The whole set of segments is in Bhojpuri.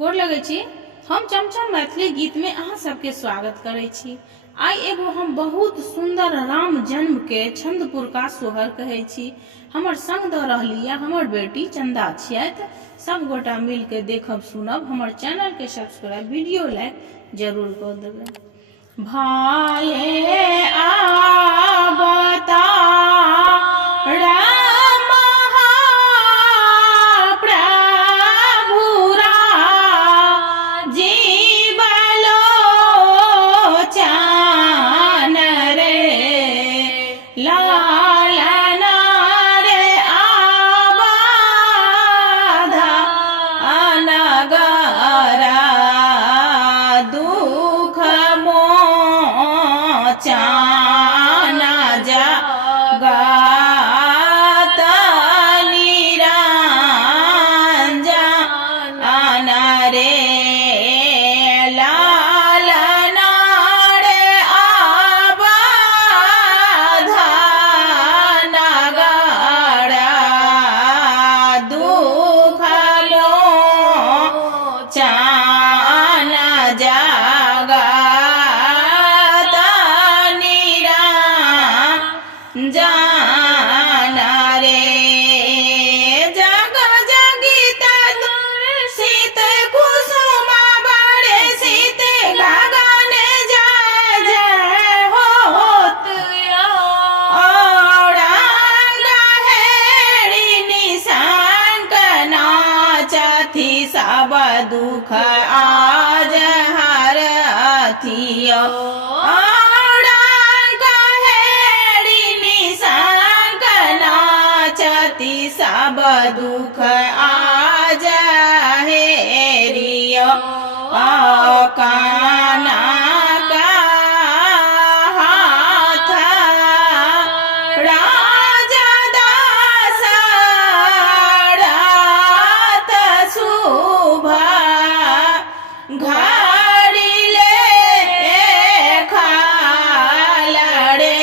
गोर लगै छी। हम चमचम मैथिली गीत में अहाँ सबके स्वागत करै छी। आई एगो हम बहुत सुंदर राम जन्म के छंदपुरका सोहर कहै छी। हमर संग द रहली हमर बेटी चंदा छियत। सब गोटा मिल के देखब सुनब। हमर चैनल के सब्सक्राइब वीडियो लाइक जरूर कर देबै। भाये आवता सब दुख आज हरथियो सब दुख आज हेरियो काना का हाथ राजा दास रात शुभ घड़ी ले खाल रे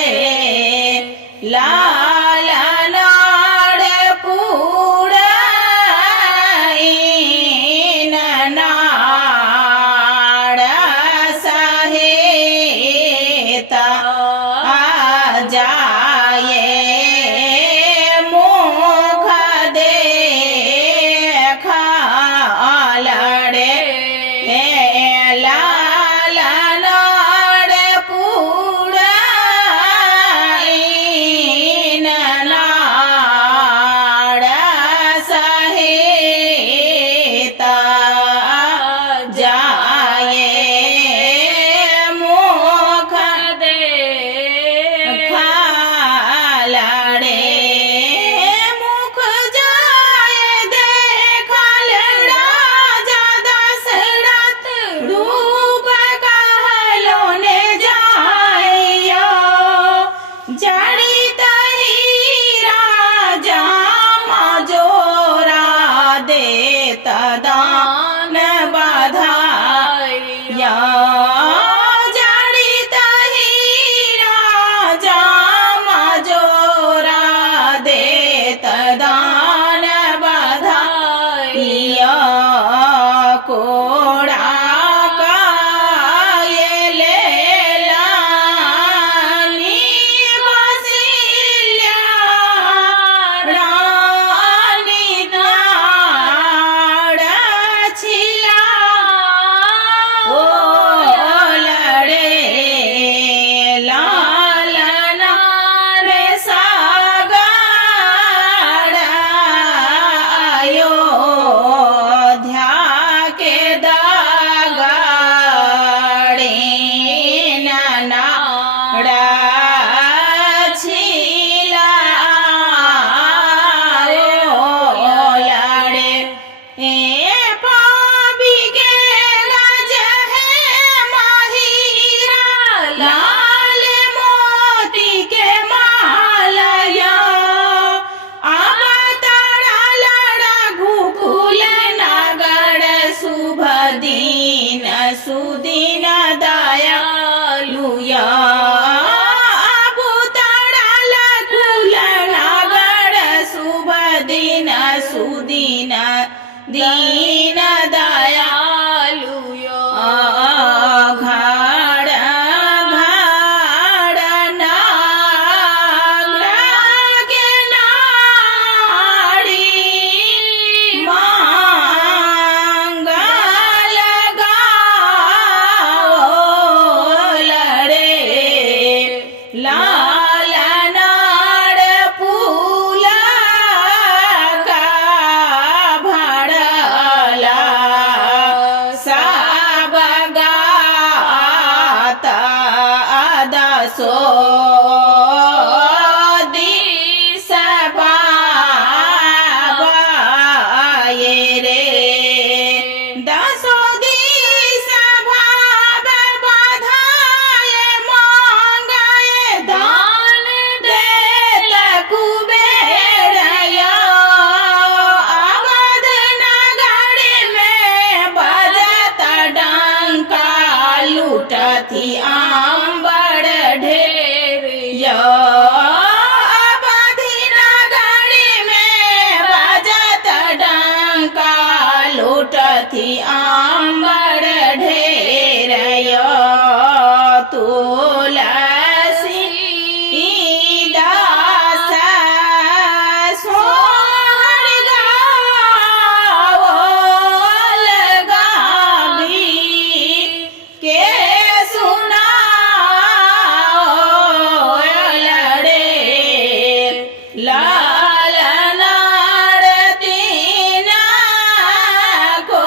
कथी आंबर ढेरयो तुलसी दास सोहर गावल गाबी के सुनाओल रे लाल नारतीना को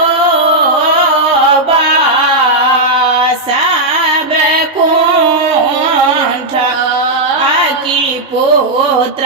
सब कुंठ आकी पुत्र